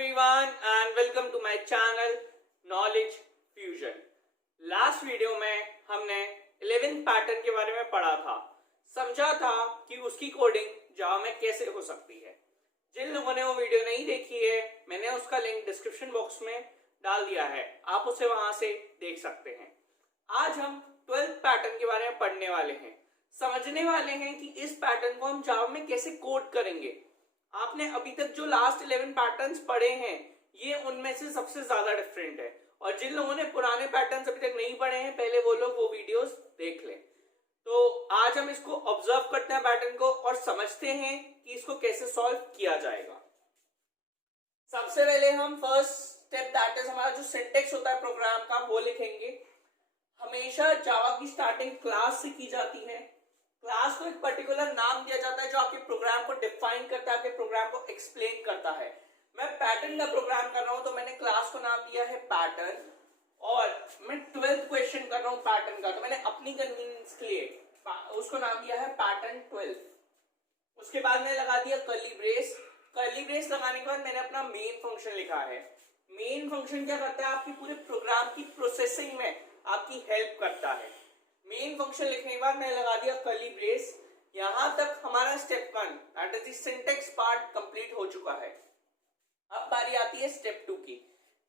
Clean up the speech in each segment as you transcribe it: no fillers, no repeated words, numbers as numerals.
everyone and welcome to my channel Knowledge Fusion। Last video में हमने 11th pattern के बारे में पढ़ा था, समझा था कि उसकी कोडिंग जावा में कैसे हो सकती है। जिन लोगों ने वो वीडियो नहीं देखी है, मैंने उसका लिंक डिस्क्रिप्शन बॉक्स में डाल दिया है, आप उसे वहां से देख सकते हैं। आज हम 12th पैटर्न के बारे में पढ़ने वाले हैं, समझने वाले हैं कि इस पैटर्न को हम जावा में कैसे कोड करेंगे। आपने अभी तक जो लास्ट 11 पैटर्न्स पढ़े हैं, ये उनमें से सबसे ज्यादा डिफरेंट है, और जिन लोगों ने पुराने पैटर्न्स अभी तक नहीं पढ़े हैं, पहले वो लोग वो वीडियोस देख लें। तो आज हम इसको ऑब्जर्व करते हैं पैटर्न को और समझते हैं कि इसको कैसे सॉल्व किया जाएगा। सबसे पहले हम फर्स्ट स्टेप दैट इज हमारा जो सिंटेक्स होता है प्रोग्राम का, वो लिखेंगे। हमेशा जावा की स्टार्टिंग क्लास से की जाती है। क्लास को एक पर्टिकुलर नाम दिया जाता है जो आपके प्रोग्राम को डिफाइन करता है, आपके प्रोग्राम को एक्सप्लेन करता है। मैं पैटर्न का प्रोग्राम कर रहा हूं तो मैंने क्लास को नाम दिया है पैटर्न, और मैं 12th क्वेश्चन कर रहा हूं पैटर्न का, तो मैंने अपनी कन्वीनियंस के लिए उसको नाम दिया है पैटर्न 12। उसके बाद मैंने लगा दिया कर्ली ब्रेस। कर्ली ब्रेस लगाने के बाद मैंने अपना मेन फंक्शन लिखा है। मेन फंक्शन क्या करता है? आपकी पूरे प्रोग्राम की प्रोसेसिंग में आपकी हेल्प करता है। मेन फंक्शन लिखने के बाद मैंने लगा दिया कर्ली ब्रेस। यहां तक हमारा step 1 that is the syntax part complete हो चुका है। अब बारी आती है स्टेप 2 की।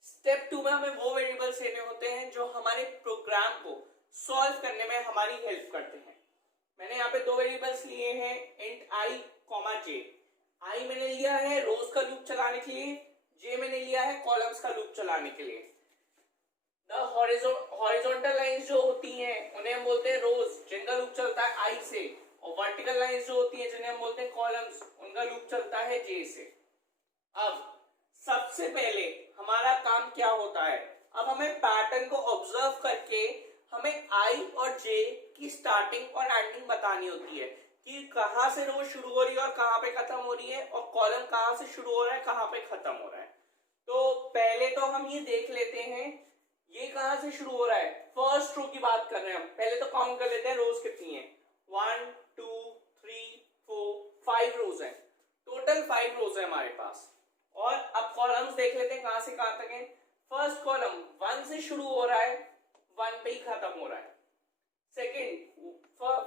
स्टेप 2 में हमें वो वेरिएबल्स देने होते हैं जो हमारे प्रोग्राम को सॉल्व करने में हमारी हेल्प करते हैं। मैंने यहाँ पे दो वेरिएबल्स लिए हैं, इंट i, j। i मैंने लिया है रोज का लूप चलाने के लिए, j मैंने लिया है कॉलम्स का लूप चलाने के लिए। हॉरिजॉन्टल लाइंस जो होती हैं उन्हें हम बोलते हैं रोज, जिनका लूप चलता है i से, और वर्टिकल लाइंस जो होती हैं जिन्हें हम बोलते हैं कॉलम्स, उनका लूप चलता है j से। अब सबसे पहले हमारा काम क्या होता है? अब हमें पैटर्न को ऑब्जर्व करके हमें i और j की स्टार्टिंग और एंडिंग बतानी होती है कि कहां से रो शुरू हो रही है और कहां पे खत्म हो रही है, और कॉलम कहां से शुरू हो रहा है कहां पे खत्म हो रहा है। तो पहले तो हम ये देख लेते हैं ये कहां से शुरू हो रहा है। फर्स्ट रो की बात कर रहे हैं हम, पहले तो काउंट कर लेते हैं रोज कितनी है। 1 2 3 4 5 रोज है, टोटल 5 रोज है हमारे पास। और अब कॉलम्स देख लेते हैं कहां से कहां तक है। फर्स्ट कॉलम 1 से शुरू हो रहा है, 1 पे ही खत्म हो रहा है। सेकंड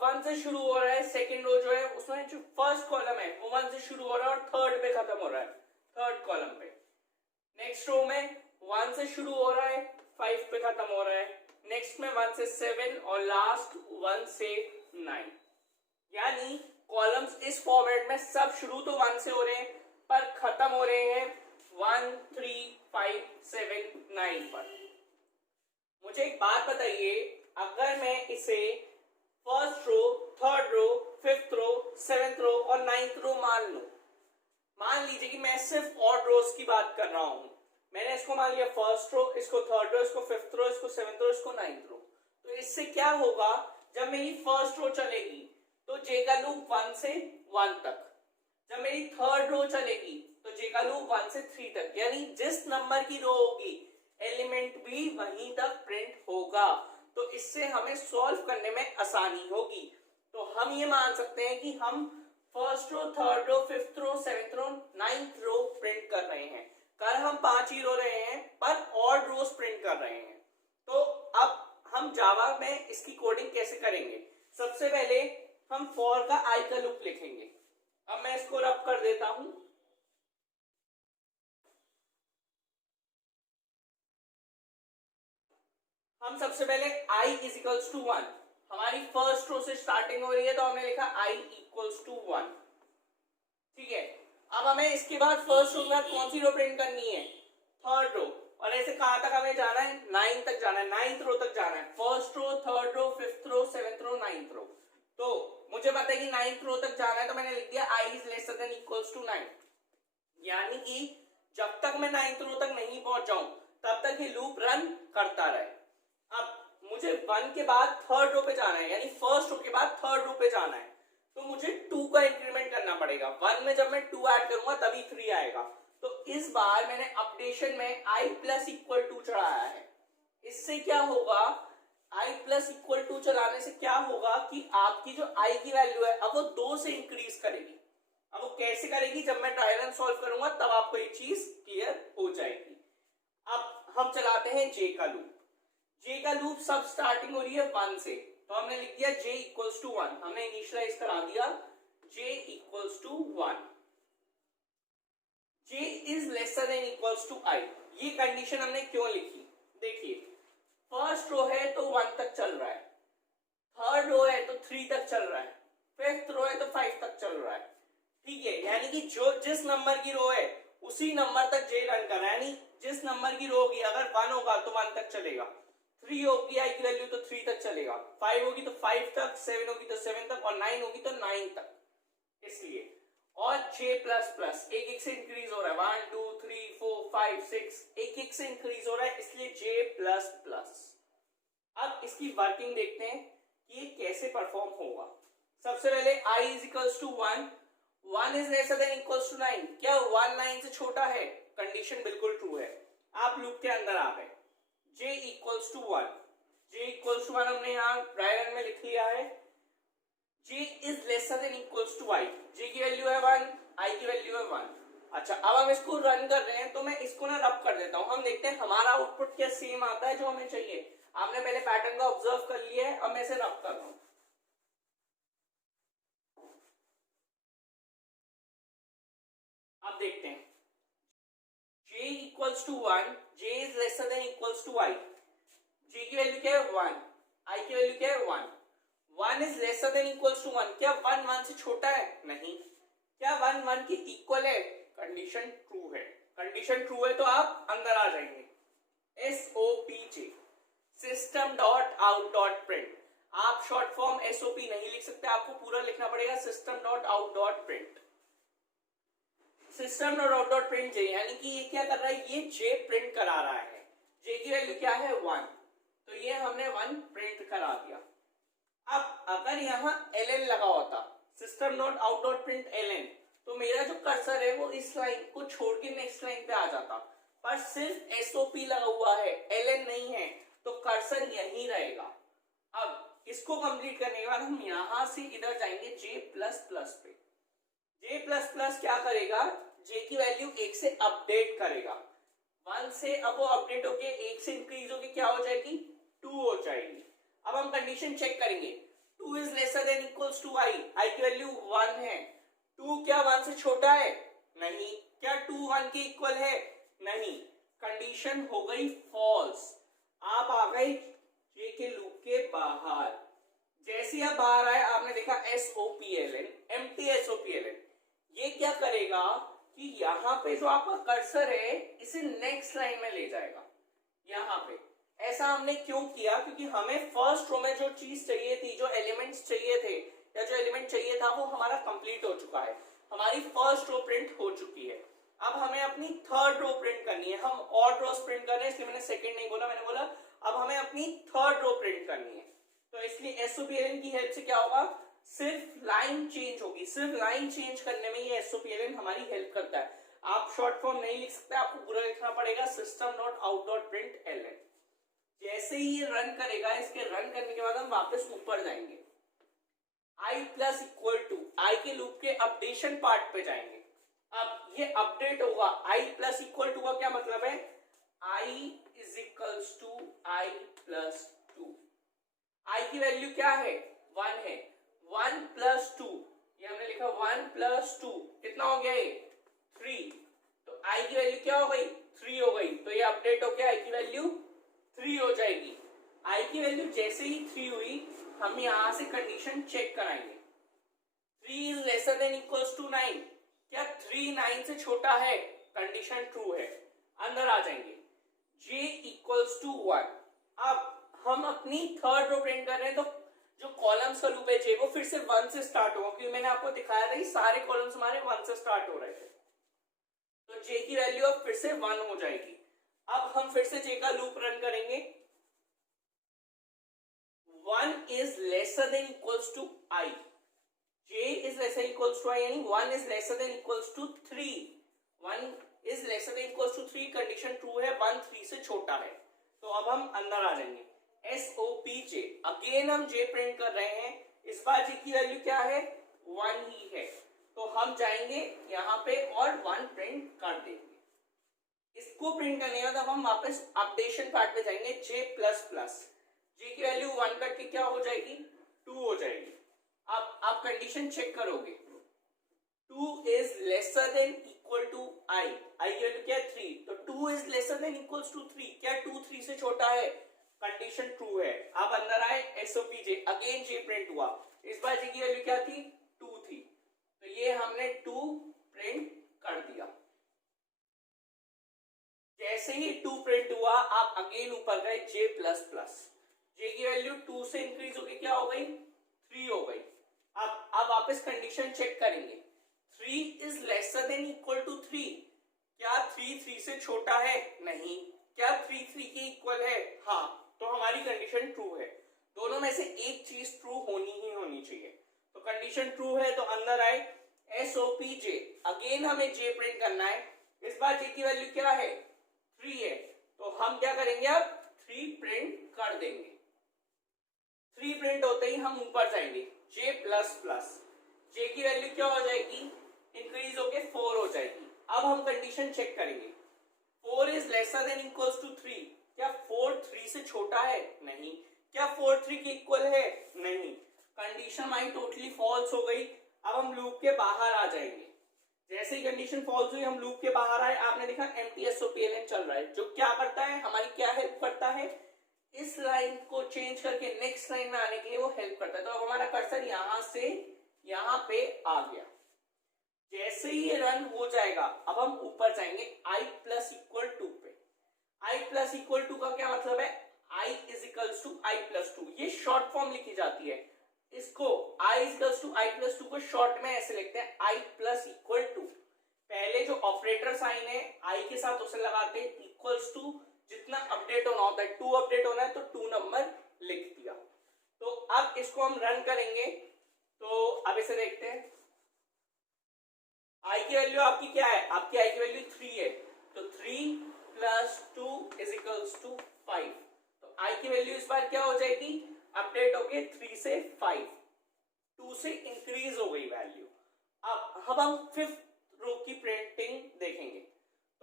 1 से शुरू हो रहा है, सेकंड रो जो है उसमें जो फर्स्ट कॉलम है वो 1 से शुरू हो रहा है और थर्ड पे खत्म हो रहा है, थर्ड कॉलम पे। नेक्स्ट रो में 1 से शुरू हो रहा है, 5 पे खत्म हो रहा है। नेक्स्ट में 1 से 7 और लास्ट 1 से 9। यानी कॉलम्स इस फॉर्मेट में सब शुरू तो 1 से हो रहे हैं पर खत्म हो रहे हैं 1 3 5 7 9 पर। मुझे एक बात बताइए, अगर मैं इसे first row, third row, fifth row, seventh row और 9th रो मान लूं, मान लीजिए कि मैं सिर्फ ऑड रोज की बात कर रहा हूं। मैंने इसको मान लिया फर्स्ट रो, इसको थर्ड रो, इसको फिफ्थ रो, इसको सेवेंथ रो, इसको 9th रो। तो इससे क्या होगा? जब मेरी फर्स्ट रो चलेगी तो जे का लूप 1 से 1 तक, जब मेरी थर्ड रो चलेगी तो जे का लूप 1 से 3 तक, यानी जिस नंबर की रो होगी एलिमेंट भी वहीं तक प्रिंट होगा। तो इससे हमें सॉल्व करने में आसानी होगी। तो हम ये मान सकते हैं कि हम first row, third row, fifth row, seventh row, 9th row print कर रहे हैं। कर हम 5 ही रो रहे हैं पर ऑड रोज प्रिंट कर रहे हैं। तो अब हम जावा में इसकी कोडिंग कैसे करेंगे? सबसे पहले हम फॉर का आई का लूप लिखेंगे। अब मैं इसको रब कर देता हूं। हम सबसे पहले i इज इक्वल्स टू 1, हमारी फर्स्ट रो से स्टार्टिंग हो रही है तो हमने लिखा i इक्वल्स टू 1। ठीक है, अब हमें इसके बाद फर्स्ट रो के बाद कौन सी रो प्रिंट करनी है? Third row. और ऐसे कहां तक हमें जाना है? 9 तक जाना है, 9th रो तक जाना है। First row, third row, fifth row, seventh row, 9th row. तो मुझे पता है कि 9th रो तक जाना है तो मैंने लिख दिया i is lesser than equals to 9। यानी कि जब तक मैं 9th रो तक नहीं पहुंच जाऊं तब तक ये लूप रन करता रहे। अब मुझे 1 के बाद थर्ड रो पे जाना है, यानी फर्स्ट रो के बाद थर्ड रो पे जाना है, तो मुझे 2 का इंक्रीमेंट करना पड़ेगा। 1 में जब मैं 2 ऐड करूंगा तभी 3 आएगा। तो इस बार मैंने अपडेशन में i प्लस इक्वल टू चढ़ाया है। इससे क्या होगा? i प्लस इक्वल टू चलाने से क्या होगा कि आपकी जो i की वैल्यू है अब वो 2 से इंक्रीज करेगी। अब वो कैसे करेगी, जब मैं ट्रायल रन सॉल्व करूंगा तब आपको ये चीज क्लियर हो जाएगी। अब हम चलाते हैं जे का लूप। जे का लूप सब स्टार्टिंग हो रही है 1 से, तो हमने लिख दिया j इक्वल्स टू 1, हमने इनिशियलाइज करा दिया j equals to 1, j is lesser than equals to i। ये कंडीशन हमने क्यों लिखी, देखिए फर्स्ट रो है तो 1 तक चल रहा है, थर्ड रो है तो 3 तक चल रहा है, फिफ्थ रो है तो 5 तक चल रहा है, ठीक है। यानी कि जो जिस नंबर की रो है उसी नंबर तक जे रन कर रहा है, यानी जिस नंबर की रो होगी अगर 1 होगा तो 1 तक चलेगा, 3 होगी आई की वैल्यू तो 3 तक चलेगा, 5 होगी तो 5 तक, 7 होगी तो 7 तक और 9 होगी तो 9 तक। इसलिए और j प्लस प्लस एक एक से इंक्रीज हो रहा है, 1 2 3 4 5 6 एक एक से इंक्रीज हो रहा है, इसलिए j प्लस प्लस। अब इसकी वर्किंग देखते हैं कि ये कैसे परफॉर्म होगा। सबसे पहले i is equals to 1, 1 is lesser than equals to 9, क्या 1 9 से छोटा है, कंडीशन बिल्कुल ट्रू है, आप लूप के अंदर आ गए। j equals to 1, j equals to 1 हमने यहाँ राइट हैंड में लिख लिया है, j is lesser than equals to i, j की वैल्यू है 1, i की वैल्यू है 1। अच्छा अब हम इसको रन कर रहे हैं तो मैं इसको ना रब कर देता हूं, हम देखते हैं हमारा आउटपुट क्या सेम आता है जो हमें चाहिए। आपने पहले पैटर्न को ऑब्जर्व कर लिया है, अब मैं इसे रब कर रहा हूं। अब देखते हैं j equals to 1, j is lesser than equals to i, j की वैल्यू क्या है 1, i की वैल्यू क्या है 1, 1 is lesser than equals to 1, क्या 1 1 से छोटा है, नहीं, क्या 1 1 के इक्वल है, कंडीशन ट्रू है, कंडीशन ट्रू है तो आप अंदर आ जाएंगे। SOPJ system dot out dot print, आप शॉर्ट फॉर्म SOP नहीं लिख सकते, आपको पूरा लिखना पड़ेगा system dot out dot print, system dot out dot print j, यानी कि ये क्या कर रहा है, ये j प्रिंट करा रहा है, j की वैल्यू क्या है 1, तो ये हमने 1 प्रिंट करा दिया। अब अगर यहाँ ln लगा होता, system dot out dot print ln, तो मेरा जो कर्सर है वो इस लाइन को छोड़ के नेक्स्ट लाइन पे आ जाता, पर सिर्फ SOP लगा हुआ है, ln नहीं है, तो कर्सर यहीं रहेगा। अब इसको कंप्लीट करने के बाद हम यहां से इधर जाएंगे j प्लस प्लस पे, j प्लस प्लस क्या करेगा, j की वैल्यू 1 से अपडेट करेगा, 1 से अब वो अपडेट होके 1 से इंक्रीज होके क्या हो जाएगी 2 हो जाएगी। अब हम कंडीशन चेक करेंगे, 2 is lesser than equals to i, i की वैल्यू 1 है, 2 क्या 1 से छोटा है, नहीं, क्या 2 1 के इक्वल है, नहीं, कंडीशन हो गई फॉल्स, आप आ गए j के लूप के बाहर। जैसे आप बाहर आए आपने देखा SOPLN, एम्प्टी SOPLN, ये क्या करेगा कि यहाँ पे जो आपका कर्सर है इसे नेक्स्ट लाइन में ले जाएगा, यहाँ पे। ऐसा हमने क्यों किया, क्योंकि हमें फर्स्ट रो में जो चीज चाहिए थी, जो एलिमेंट्स चाहिए थे या जो एलिमेंट चाहिए था वो हमारा कंप्लीट हो चुका है, हमारी फर्स्ट रो प्रिंट हो चुकी है। अब हमें अपनी थर्ड रो प्रिंट करनी है, हम ऑड रोज प्रिंट कर रहे हैं इसलिए मैंने सेकंड नहीं बोला, मैंने बोला अब हमें अपनी थर्ड रो प्रिंट करनी है, तो इसलिए SOPLN की हेल्प से क्या होगा, सिर्फ लाइन चेंज होगी, सिर्फ लाइन चेंज करने में ये SOPLN हमारी हेल्प करता है। आप शॉर्ट फॉर्म नहीं लिख सकते, आपको पूरा लिखना पड़ेगा system dot out dot print ln। जैसे ही ये रन करेगा, इसके रन करने के बाद हम वापस ऊपर जाएंगे, i plus equal to, i के लूप के अपडेशन पार्ट पे जाएंगे। अब ये अपडेट होगा, i प्लस इक्वल टू का क्या मतलब है, i is equals to i plus 2, i की वैल्यू क्या है 1 है, 1 प्लस 2, ये हमने लिखा 1 प्लस 2 कितना हो गया ये 3, तो i की वैल्यू क्या हो गई 3 हो गई, तो ये अपडेट हो गया, i की वैल्यू 3 हो जाएगी। i की वैल्यू जैसे ही 3 हुई हम यहां से कंडीशन चेक कराएंगे, 3 is lesser than equals to 9, क्या 3 9 से छोटा है, कंडीशन ट्रू है, अंदर आ जाएंगे, j इक्वल्स टू 1। अब हम अपनी थर्ड रो प्रिंट कर रहे हैं, तो जो कॉलम्स का लूप है j वो फिर से 1 से स्टार्ट होगा, क्योंकि मैंने आपको दिखाया था कि सारे कॉलम्स हमारे 1 से स्टार्ट हो रहे थे, तो j की वैल्यू अब फिर से 1 हो जाएगी। अब हम फिर से j का लूप रन करेंगे, 1 is lesser than equals to i, j is lesser equals to i, यानी 1 is lesser than equals to 3, 1 is lesser than equals to 3, condition true है, 1 3 से छोटा है, तो अब हम अंदर आ जाएंगे। SOPJ, अगेन हम j प्रिंट कर रहे हैं, इस बार j की वैल्यू क्या है 1 ही है, तो हम जाएंगे यहाँ पे और 1 प्रिंट कर देंगे। इसको प्रिंट करने के बाद अब हम वापस अपडेशन पार्ट पे जाएंगे, j प्लस प्लस, j की वैल्यू 1 करके क्या हो जाएगी 2 हो जाएगी। अब आप कंडीशन चेक करोगे, 2 is lesser than equal to i, i की वैल्यू क्या है 3, तो 2 is lesser than equals to 3, क्या 2 3 से छोटा है, कंडीशन ट्रू है। अब अंदर आए SOPJ, अगेन j प्रिंट हुआ, इस बार j की वैल्यू क्या थी 2 थी, तो ये हमने 2 प्रिंट कर दिया। जैसे ही 2 प्रिंट हुआ आप अगेन ऊपर गए j प्लस प्लस, j की वैल्यू 2 से इंक्रीज होगी क्या हो गई 3 हो गई। अब वापस कंडीशन चेक करेंगे, 3 is lesser than equal to 3, क्या 3 3 से छोटा है, नहीं, क्या 3 3 के इक्वल है, हाँ, तो हमारी कंडीशन ट्रू है। दोनों में से एक चीज ट्रू होनी ही होनी चाहिए, तो कंडीशन ट्रू है तो अंदर आए SOPJ, अगेन हमें j प्रिंट करना है, इस बार j की वैल्यू क्या है 3 है, तो हम क्या करेंगे अब 3 प्रिंट कर देंगे। 3 प्रिंट होते ही हम ऊपर जाएंगे j प्लस प्लस, j की वैल्यू क्या हो जाएगी इंक्रीज होके 4 हो जाएगी। अब हम कंडीशन चेक करेंगे, 4 is lesser than equals to 3, क्या 4 3 से छोटा है, नहीं, क्या 4 3 के इक्वल है, नहीं, कंडीशन हमारी टोटली फॉल्स हो गई। अब हम लूप के बाहर आ जाएंगे, जैसे ही कंडीशन फॉल्स हुई हम लूप के बाहर आए, आपने देखा एम्प्टी SOPLN चल रहा है, जो क्या करता है हमारी क्या हेल्प करता है, इस लाइन को चेंज करके नेक्स्ट लाइन में आने के लिए वो हेल्प करता है। तो अब हमारा कर्सर यहां से यहां पे आ गया, जैसे ही ये रन हो जाएगा अब हम ऊपर जाएंगे i प्लस इक्वल टू पे। i प्लस इक्वल टू का क्या मतलब है, i is equals to i plus two, ये शॉर्ट फॉर्म लिखी जाती है, इसको i equals to i plus two को शॉर्ट में ऐसे लिखते हैं i प्लस इक्वल टू, पहले जो ऑपरेटर साइन है i के साथ उसे लगाते हैं, इक्वल्स टू जितना अपडेट होना होता है 2 अपडेट होना है तो 2 नंबर लिख दिया। तो अब इसको हम रन करेंगे, तो अब इसे देखते हैं, i की वैल्यू आपकी क्या है, आपकी i की वैल्यू 3 है, तो 3 प्लस 2 इज इक्वल्स टू 5, तो i की वैल्यू इस बार क्या हो जाएगी अपडेट होके 3 से 5, 2 से इंक्रीज हो गई वैल्यू। अब हम 5th रो की प्रिंटिंग देखेंगे,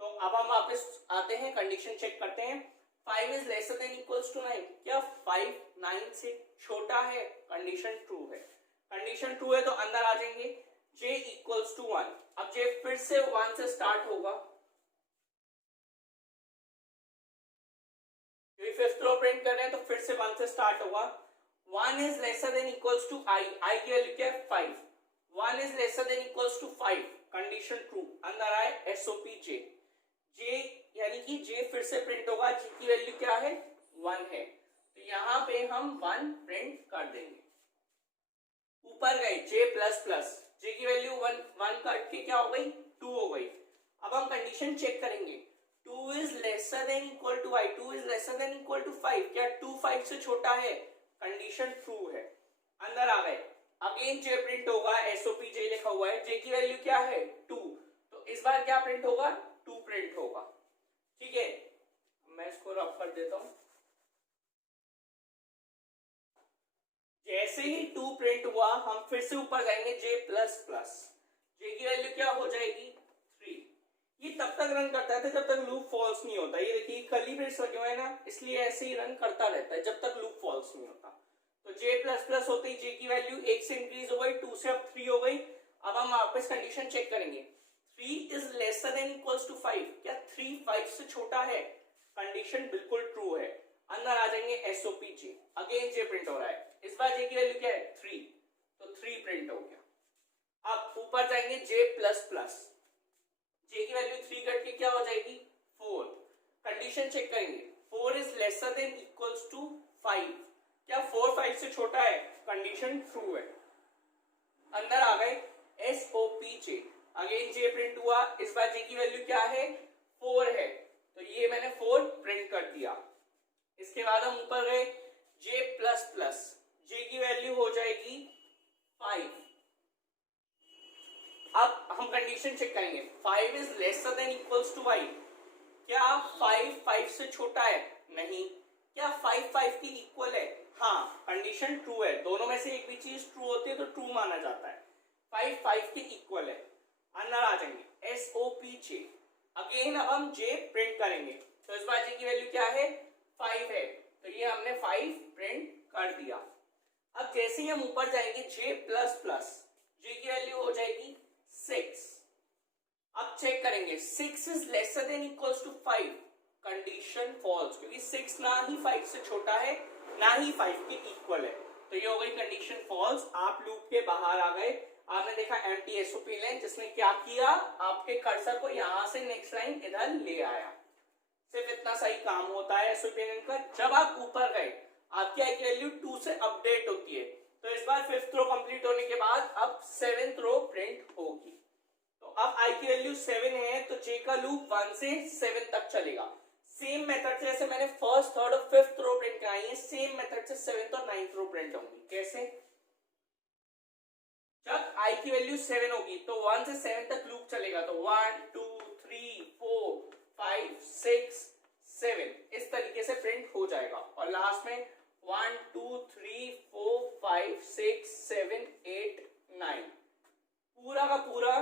तो अब हम वापस आते हैं, कंडीशन चेक करते हैं, 5 is lesser than equals to 9, क्या 5 9 से छोटा है, कंडीशन ट्रू है। कंडीशन ट्रू है तो अंदर आ जाएंगे j इक्वल्स टू 1, अब j फिर से 1 से स्टार्ट होगा, क्योंकि 5th रो प्रिंट कर रहे हैं तो फिर से 1 से स्टार्ट होगा। 1 is lesser than equals to i, i की वैल्यू क्या है 5, 1 is lesser than equals to 5, condition true, अंदर आए SOPJ, j यानी कि j फिर से प्रिंट होगा, j की वैल्यू क्या है 1 है, तो यहाँ पे हम 1 प्रिंट कर देंगे। ऊपर गए j प्लस प्लस, j की वैल्यू 1 काट के क्या हो गई 2 हो गई। अब हम कंडीशन चेक करेंगे, 2 is lesser than equal to i, 2 is lesser than equal to 5, क्या 2 5 से छोटा है, कंडीशन ट्रू है, अंदर आ गए, अगेन j प्रिंट होगा, SOPJ लिखा हुआ है, j की वैल्यू क्या है 2, तो इस बार क्या प्रिंट होगा 2 प्रिंट होगा, ठीक है। मैं इसको रफ कर देता हूं, जैसे ही 2 प्रिंट हुआ हम फिर से ऊपर जाएंगे j प्लस प्लस, j की वैल्यू क्या हो जाएगी 3, ये तब तक रन करता है जब तक लूप फॉल्स नहीं होता, ये देखिए कर्ली ब्रेस लगे हुए हैं ना, इसलिए ऐसे ही रन करता रहता है जब तक लूप फॉल्स नहीं होता। तो j प्लस प्लस होते ही j की वैल्यू 1 से इंक्रीज हो गई, 2 से अब 3 हो गई। अब हम वापस कंडीशन चेक करेंगे, 3 is lesser than equals to 5, क्या 3 5 से छोटा है, कंडीशन बिल्कुल ट्रू है, अंदर आ जाएंगे SOPJ, अगेन j प्रिंट हो रहा है, इस बार j की वैल्यू क्या है 3, तो 3 प्रिंट हो गया। अब ऊपर जाएंगे j प्लस प्लस, j की वैल्यू 3 करके क्या हो जाएगी 4, कंडीशन चेक करेंगे, 4 is lesser than equals to 5, क्या 4 5 से छोटा है, कंडीशन ट्रू है, अंदर आ गए SOPJ, अगेन j प्रिंट हुआ, इस बार j की वैल्यू क्या है 4 है, तो ये मैंने 4 प्रिंट कर दिया। इसके बाद हम ऊपर गए j प्लस प्लस, j की वैल्यू हो जाएगी 5, अब हम कंडीशन चेक करेंगे, 5 is lesser than equals to i, क्या 5 5 से छोटा है, नहीं, क्या 5 5 की इक्वल है, हाँ, कंडीशन ट्रू है, दोनों में से एक भी चीज ट्रू होती है तो ट्रू माना जाता है। 5 5 के इक्वल है, अंदर आ जाएंगे SOPJ। अगेन अब हम J प्रिंट करेंगे, तो इस बार J की वैल्यू क्या है 5 है, तो ये हमने 5 प्रिंट कर दिया। अब जैसे ही हम ऊपर जाएंगे J प्लस प्लस, J की वैल्यू हो जाएगी 6। अब चेक करेंगे 6 is lesser than equals to 5, condition false, क्योंकि 6 ना ही 5 से छोटा है ना ही 5 के इक्वल है, तो ये हो गई कंडीशन फॉल्स। आप लूप के बाहर आ गए, आपने देखा एम्प्टी एसओपी लाइन, जिसने क्या किया आपके कर्सर को यहां से नेक्स्ट लाइन इधर ले आया। सिर्फ इतना सही काम होता है एसओपी लाइन का। जब आप ऊपर गए आपकी आई की वैल्यू 2 से अपडेट होती है, तो इस बार 5th रो कंप्लीट होने के बाद अब 7th रो प्रिंट होगी। तो अब आई की वैल्यू 7 है, तो जे का लूप 1 से 7 तक चलेगा। सेम मेथड से जैसे मैंने फर्स्ट, थर्ड और 5th रो प्रिंट कराई है, सेम मेथड से 7th और 9th रो प्रिंट होंगी। कैसे? जब आई की वैल्यू 7 होगी तो 1 से 7 तक लूप चलेगा, तो 1 2 3 4 5 6 7 इस तरीके से प्रिंट हो जाएगा, और लास्ट में 1 2 3 4 5 6 7 8 9 पूरा का पूरा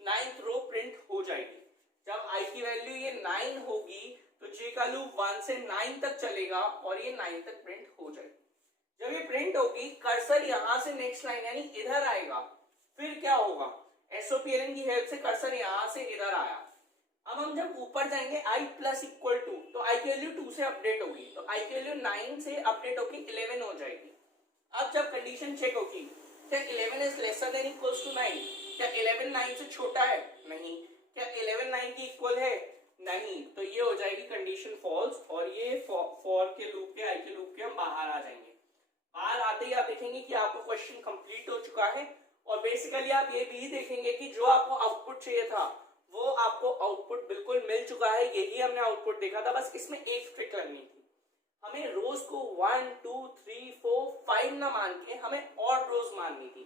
9th रो प्रिंट हो जाएगी। जब आई की वैल्यू ये 9 होगी तो जे का लूप 1 से 9 तक चलेगा और ये 9 तक प्रिंट हो जाएगी। जब ये प्रिंट होगी कर्सर यहां से नेक्स्ट लाइन यानी इधर आएगा, फिर क्या होगा एसओपीएलएन की हेल्प से कर्सर यहां से इधर आया। अब हम जब ऊपर जाएंगे i प्लस इक्वल टू, तो आई की वैल्यू 2 से अपडेट होगी, तो आई की वैल्यू 9 से अपडेट होगी 11 हो जाएगी। अब जब कंडीशन चेक होगी क्या 11 is lesser than equals to 9, क्या 11 9 से छोटा है? नहीं। क्या 11 9 की इक्वल है? नहीं। तो ये हो जाएगी कंडीशन फॉल्स, और ये फॉर के लूप के, आई के लूप के हम बाहर आ जाएंगे। बाहर आते ही आप देखेंगे कि आपको क्वेश्चन कंप्लीट हो चुका है, और बेसिकली आप ये भी देखेंगे कि जो आपको आउटपुट चाहिए था वो आपको आउटपुट बिल्कुल मिल चुका है। यही हमने आउटपुट देखा था, बस इसमें एक ट्रिक करनी थी। हमें रोज को 1 2 3 4 5 ना मान के हमें और रोज माननी थी,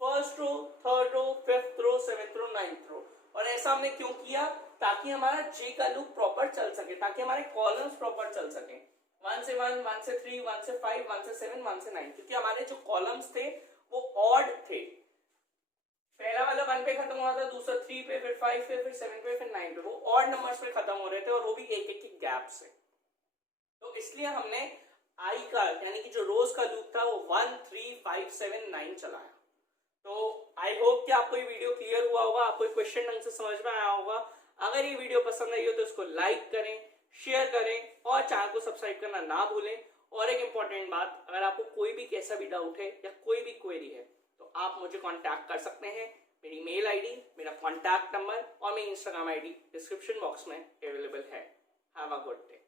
फर्स्ट रो, थर्ड रो, 5th रो, 7th रो, 9th रो। और ऐसा हमने क्यों किया? ताकि हमारा जे का लूप प्रॉपर चल सके, ताकि हमारे कॉलम्स प्रॉपर चल सके, 1 से 1, 1 से 3, 1 से 5, 1 से 7, 1 से 9, क्योंकि हमारे जो कॉलम्स थे वो ऑड थे। पहला वाला 1 पे खत्म हुआ था, दूसरा 3 पे, फिर 5 पे, फिर 7 पे, फिर 9 पे, वो ऑड नंबर्स पे खत्म हो रहे थे, और वो भी एक एक की गैप से। तो इसलिए हमने आई का यानी कि जो रोज का लूप था वो 1 3 5 7 9 चलाया। तो आई होप कि आपको ये वीडियो क्लियर हुआ होगा, आपको क्वेश्चन ढंग से समझ में आया होगा। अगर ये वीडियो पसंद आई हो तो इसको लाइक करें, शेयर करें और चैनल को सब्सक्राइब करना ना भूलें। और एक इंपॉर्टेंट बात, अगर आपको कोई भी कैसा भी डाउट है या कोई भी क्वेरी है तो आप मुझे कांटेक्ट कर सकते हैं। मेरी मेल आईडी, मेरा कांटेक्ट नंबर और मेरी इंस्टाग्राम आईडी डिस्क्रिप्शन बॉक्स में अवेलेबल है। Have a good day.